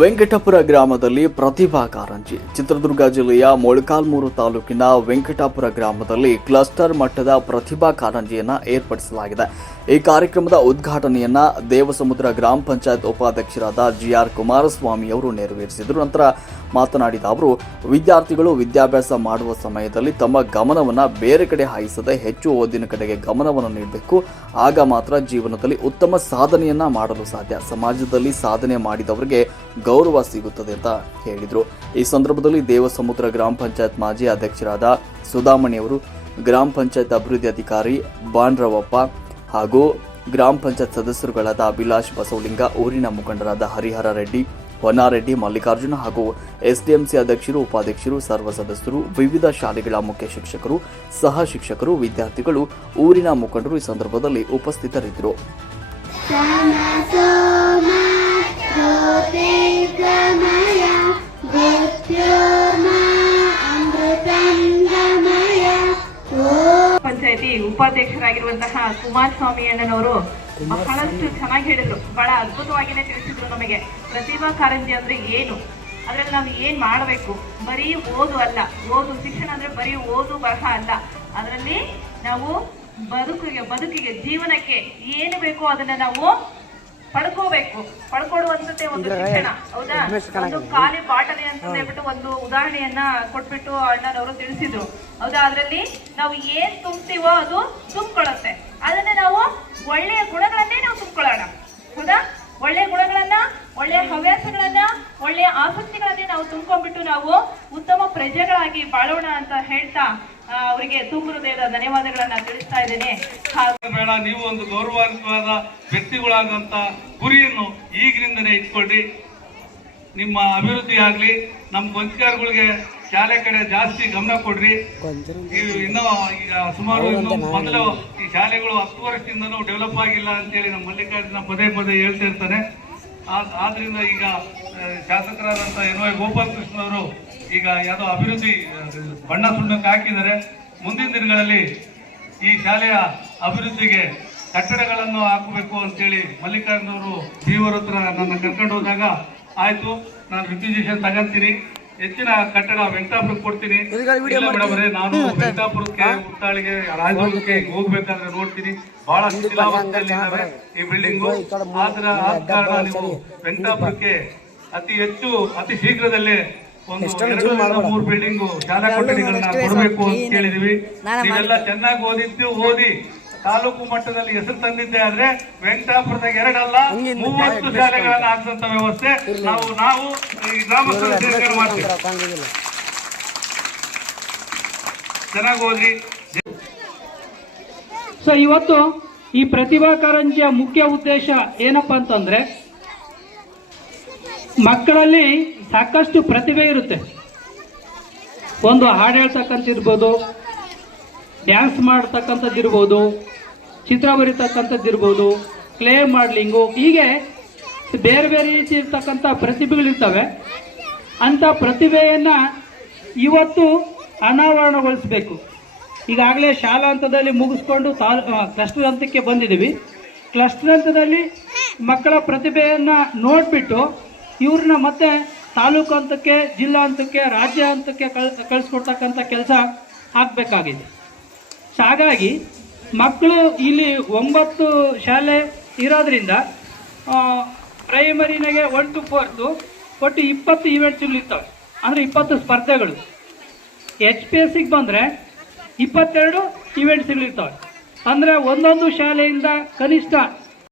ವೆಂಕಟಪುರ ಗ್ರಾಮದಲ್ಲಿ ಪ್ರತಿಭಾ ಕಾರಂಜಿ ಚಿತ್ರದುರ್ಗ ಜಿಲ್ಲೆಯ ಮೊಳಕಾಲ್ಮೂರು ತಾಲೂಕಿನ ವೆಂಕಟಾಪುರ ಗ್ರಾಮದಲ್ಲಿ ಕ್ಲಸ್ಟರ್ ಮಟ್ಟದ ಪ್ರತಿಭಾ ಕಾರಂಜಿಯನ್ನು ಏರ್ಪಡಿಸಲಾಗಿದೆ. ಈ ಕಾರ್ಯಕ್ರಮದ ಉದ್ಘಾಟನೆಯನ್ನ ದೇವಸಮುದ್ರ ಗ್ರಾಮ ಪಂಚಾಯತ್ ಉಪಾಧ್ಯಕ್ಷರಾದ ಜಿಆರ್ ಕುಮಾರಸ್ವಾಮಿ ಅವರು ನೆರವೇರಿಸಿದರು. ನಂತರ ಮಾತನಾಡಿದ ಅವರು, ವಿದ್ಯಾರ್ಥಿಗಳು ವಿದ್ಯಾಭ್ಯಾಸ ಮಾಡುವ ಸಮಯದಲ್ಲಿ ತಮ್ಮ ಗಮನವನ್ನು ಬೇರೆ ಕಡೆ ಹಾಯಿಸದೆ ಹೆಚ್ಚು ಓದಿನ ಕಡೆಗೆ ಗಮನವನ್ನು ನೀಡಬೇಕು. ಆಗ ಮಾತ್ರ ಜೀವನದಲ್ಲಿ ಉತ್ತಮ ಸಾಧನೆಯನ್ನ ಮಾಡಲು ಸಾಧ್ಯ. ಸಮಾಜದಲ್ಲಿ ಸಾಧನೆ ಮಾಡಿದವರಿಗೆ ಗೌರವ ಸಿಗುತ್ತದೆ ಅಂತ ಹೇಳಿದರು. ಈ ಸಂದರ್ಭದಲ್ಲಿ ದೇವಸಮುದ್ರ ಗ್ರಾಮ ಪಂಚಾಯತ್ ಮಾಜಿ ಅಧ್ಯಕ್ಷರಾದ ಸುಧಾಮಣಿ ಅವರು ಗ್ರಾಮ ಪಂಚಾಯತ್ ಅಭಿವೃದ್ಧಿ ಅಧಿಕಾರಿ ಬಾಂಡ್ರವಪ್ಪ ಹಾಗೂ ಗ್ರಾಮ ಪಂಚಾಯತ್ ಸದಸ್ಯರುಗಳಾದ ಅಭಿಲಾಷ್ ಬಸವಲಿಂಗ, ಊರಿನ ಮುಖಂಡರಾದ ಹರಿಹರ ರೆಡ್ಡಿ ಹೊನ್ನಾರೆಡ್ಡಿ ಮಲ್ಲಿಕಾರ್ಜುನ ಹಾಗೂ ಎಸ್ಡಿಎಂಸಿ ಅಧ್ಯಕ್ಷರು, ಉಪಾಧ್ಯಕ್ಷರು, ಸರ್ವ ಸದಸ್ಯರು, ವಿವಿಧ ಶಾಲೆಗಳ ಮುಖ್ಯ ಶಿಕ್ಷಕರು, ಸಹ ಶಿಕ್ಷಕರು, ವಿದ್ಯಾರ್ಥಿಗಳು, ಊರಿನ ಮುಖಂಡರು ಈ ಸಂದರ್ಭದಲ್ಲಿ ಉಪಸ್ಥಿತರಿದ್ದರು. ಪಂಚಾಯತಿ ಉಪಾಧ್ಯಕ್ಷರಾಗಿರುವಂತಹ ಕುಮಾರಸ್ವಾಮಿ ಅಣ್ಣನವರು ಬಹಳಷ್ಟು ಚೆನ್ನಾಗಿ ಹೇಳಿದ್ರು. ಬಹಳ ಅದ್ಭುತವಾಗಿನೇ ತಿಳಿಸಿದ್ರು ನಮಗೆ. ಪ್ರತಿಭಾ ಕಾರಂಜಿ ಅಂದ್ರೆ ಏನು? ಅದ್ರಲ್ಲಿ ನಾವು ಏನ್ ಮಾಡಬೇಕು? ಬರೀ ಓದು ಅಲ್ಲ. ಓದು ಶಿಕ್ಷಣ ಅಂದ್ರೆ ಬರೀ ಓದು ಬರಹ ಅಲ್ಲ. ಅದರಲ್ಲಿ ನಾವು ಬದುಕಿಗೆ ಬದುಕಿಗೆ, ಜೀವನಕ್ಕೆ ಏನು ಬೇಕೋ ಅದನ್ನ ನಾವು ಪಡ್ಕೋಬೇಕು. ಪಡ್ಕೊಡುವಂತದ್ದೇ ಒಂದು ಶಿಕ್ಷಣ. ಹೌದಾ? ಒಂದು ಖಾಲಿ ಬಾಟಲಿ ಅಂತ ಹೇಳ್ಬಿಟ್ಟು ಒಂದು ಉದಾಹರಣೆಯನ್ನ ಕೊಟ್ಬಿಟ್ಟು ಅಣ್ಣನವರು ತಿಳಿಸಿದ್ರು. ಹೌದಾ? ಅದ್ರಲ್ಲಿ ನಾವು ಏನ್ ತುಂಬ್ತೀವೋ ಅದು ತುಂಬಿಕೊಳ್ಳುತ್ತೆ. ಅದನ್ನ ನಾವು ಒಳ್ಳೆಯ ಗುಣಗಳನ್ನೇ ನಾವು ತುಂಬಿಕೊಳ್ಳೋಣ. ಹೌದಾ? ಒಳ್ಳೆಯ ಗುಣಗಳನ್ನ ಒಳ್ಳೆಯ ಹವ್ಯಾಸಗಳನ್ನ ಒಳ್ಳೆಯ ಆಸಕ್ತಿಗಳನ್ನೇ ನಾವು ತುಂಬ್ಕೊಂಡ್ಬಿಟ್ಟು ನಾವು ಉತ್ತಮ ಪ್ರಜೆಗಳಾಗಿ ಬಾಳೋಣ ಅಂತ ಹೇಳ್ತಾ ಅವರಿಗೆ ತುಂಬ ಹೃದಯದ ಧನ್ಯವಾದಗಳನ್ನ ತಿಳಿಸ್ತಾ ಇದ್ದೇನೆ. ಹಾಗೂ ಬೇಡ ನೀವು ಒಂದು ಗೌರವಾನ್ವಿತವಾದ ವ್ಯಕ್ತಿಗಳಾದಂತ ಗುರಿಯನ್ನು ಈಗಿನಿಂದನೇ ಇಟ್ಕೊಳ್ಳಿ ನಿಮ್ಮ ಅಭಿವೃದ್ಧಿ ಆಗ್ಲಿ ನಮ್ಮ ಪಂಚಕಾರಗಳಿಗೆ ಶಾಲೆ ಕಡೆ ಜಾಸ್ತಿ ಗಮನ ಕೊಡ್ರಿ. ಇನ್ನೂ ಈಗ ಸುಮಾರು ಇನ್ನು ಮೊದಲು ಈ ಶಾಲೆಗಳು ಹತ್ತು ವರ್ಷದಿಂದನೂ ಡೆವಲಪ್ ಆಗಿಲ್ಲ ಅಂತೇಳಿ ನಮ್ಮ ಮಲ್ಲಿಕಾರ್ಜುನ ಪದೇ ಪದೇ ಹೇಳ್ತಾ ಇರ್ತಾನೆ. ಆದ್ರಿಂದ ಈಗ ಆ, ಶಾಸಕರಾದಂತ ಎನ್ ವೈ ಗೋಪಾಲ್ ಕೃಷ್ಣ ಅವರು ಈಗ ಯಾವುದೋ ಅಭಿವೃದ್ಧಿ ಬಣ್ಣ ಸುಣ್ಣಕ್ಕೆ ಹಾಕಿದ್ದಾರೆ. ಮುಂದಿನ ದಿನಗಳಲ್ಲಿ ಈ ಶಾಲೆಯ ಅಭಿವೃದ್ಧಿಗೆ ಕಟ್ಟಡಗಳನ್ನು ಹಾಕಬೇಕು ಅಂತೇಳಿ ಮಲ್ಲಿಕಾರ್ಜುನ ಅವರು ದೇವರ ಹತ್ರ ನನ್ನ ಕರ್ಕೊಂಡು ಹೋದಾಗ ಆಯಿತು ನಾನು ರಿಕ್ವಿಸಿಷನ್ ತಗಂತೀನಿ. ಹೆಚ್ಚಿನ ಕಟ್ಟಡ ವೆಂಕಟಾಪುರಕ್ಕೆ ಕೊಡ್ತೀನಿ. ನಾನು ವೆಂಕಟಾಪುರಕ್ಕೆ ಉತ್ತಾಳಿಗೆ ರಾಜಭವನಕ್ಕೆ ಹೋಗ್ಬೇಕಾದ್ರೆ ನೋಡ್ತೀನಿ. ಬಹಳ ಶಿಥಿಲಾವಸ್ಥೆಯಲ್ಲಿ ಇದ್ದಾರೆ ಈ ಬಿಲ್ಡಿಂಗು ಆದ್ರ ಆ ಕಾರಣ ನೀವು ವೆಂಕಟಾಪುರಕ್ಕೆ ಅತಿ ಹೆಚ್ಚು ಅತಿ ಶೀಘ್ರದಲ್ಲೇ ಒಂದು ಎರಡು ಮೂರು ಬಿಲ್ಡಿಂಗು ಶಾಲಾ ಕೊಠಡಿಗಳನ್ನ ಕೊಡಬೇಕು ಅಂತ ಕೇಳಿದೀವಿ. ನೀವೆಲ್ಲ ಚೆನ್ನಾಗಿ ಓದಿದ್ದು ಓದಿ. ತಾಲೂಕು ಮಟ್ಟದಲ್ಲಿ ಹೆಸರು ತಂದಿದ್ದೆ ಆದ್ರೆ ವೆಂಕಟಾಪುರದಾಗ ಎರಡಲ್ಲ ಮೂವತ್ತು ಶಾಲೆಗಳನ್ನ ಹಾಕಿದಂತ ವ್ಯವಸ್ಥೆ. ನಾವು ನಾವು ಈ ಗ್ರಾಮಸ್ಥರು ಸೇರ್ಕೊಂಡು ಮಾಡ್ತೀವಿ. ಚೆನ್ನಾಗಿ ಓದಿ. ಸೊ ಇವತ್ತು ಈ ಪ್ರತಿಭಾ ಕಾರಂಜಿಯ ಮುಖ್ಯ ಉದ್ದೇಶ ಏನಪ್ಪಾ ಅಂತಂದ್ರೆ ಮಕ್ಕಳಲ್ಲಿ ಸಾಕಷ್ಟು ಪ್ರತಿಭೆ ಇರುತ್ತೆ. ಒಂದು ಹಾಡು ಹೇಳ್ತಕ್ಕಂಥದ್ದಿರ್ಬೋದು ಡ್ಯಾನ್ಸ್ ಮಾಡ್ತಕ್ಕಂಥದ್ದಿರ್ಬೋದು ಚಿತ್ರ ಬರೀತಕ್ಕಂಥದ್ದಿರ್ಬೋದು ಕ್ಲೇ ಮಾಡ್ಲಿಂಗು, ಹೀಗೆ ಬೇರೆ ಬೇರೆ ರೀತಿ ಇರ್ತಕ್ಕಂಥ ಪ್ರತಿಭೆಗಳಿರ್ತವೆ. ಅಂಥ ಪ್ರತಿಭೆಯನ್ನು ಇವತ್ತು ಅನಾವರಣಗೊಳಿಸಬೇಕು. ಈಗಾಗಲೇ ಶಾಲಾ ಹಂತದಲ್ಲಿ ಮುಗಿಸ್ಕೊಂಡು ತಾಲ್ ಕ್ಲಸ್ಟರ್ ಹಂತಕ್ಕೆ ಬಂದಿದ್ದೀವಿ. ಕ್ಲಸ್ಟರ್ ಹಂತದಲ್ಲಿ ಮಕ್ಕಳ ಪ್ರತಿಭೆಯನ್ನು ನೋಡಿಬಿಟ್ಟು ಇವ್ರನ್ನ ಮತ್ತೆ ತಾಲೂಕು ಹಂತಕ್ಕೆ, ಜಿಲ್ಲಾ ಹಂತಕ್ಕೆ, ರಾಜ್ಯ ಹಂತಕ್ಕೆ ಕಳ್, ಕಳಿಸ್ಕೊಡ್ತಕ್ಕಂಥ ಕೆಲಸ ಆಗಬೇಕಾಗಿದೆ. ಹಾಗಾಗಿ ಮಕ್ಕಳು ಇಲ್ಲಿ ಒಂಬತ್ತು ಶಾಲೆ ಇರೋದ್ರಿಂದ ಪ್ರೈಮರಿನಾಗೆ ಒನ್ ಟು ಫೋರ್ತು ಒಟ್ಟು ಇಪ್ಪತ್ತು ಇವೆಂಟ್ಸ್ಗಳಿರ್ತವೆ ಅಂದರೆ ಇಪ್ಪತ್ತು ಸ್ಪರ್ಧೆಗಳು. ಎಚ್ ಪಿ ಎಸ್ ಸಿಗೆ ಬಂದರೆ ಇಪ್ಪತ್ತೆರಡು ಇವೆಂಟ್ಸ್ಗಳಿರ್ತವೆ ಅಂದರೆ ಒಂದೊಂದು ಶಾಲೆಯಿಂದ ಕನಿಷ್ಠ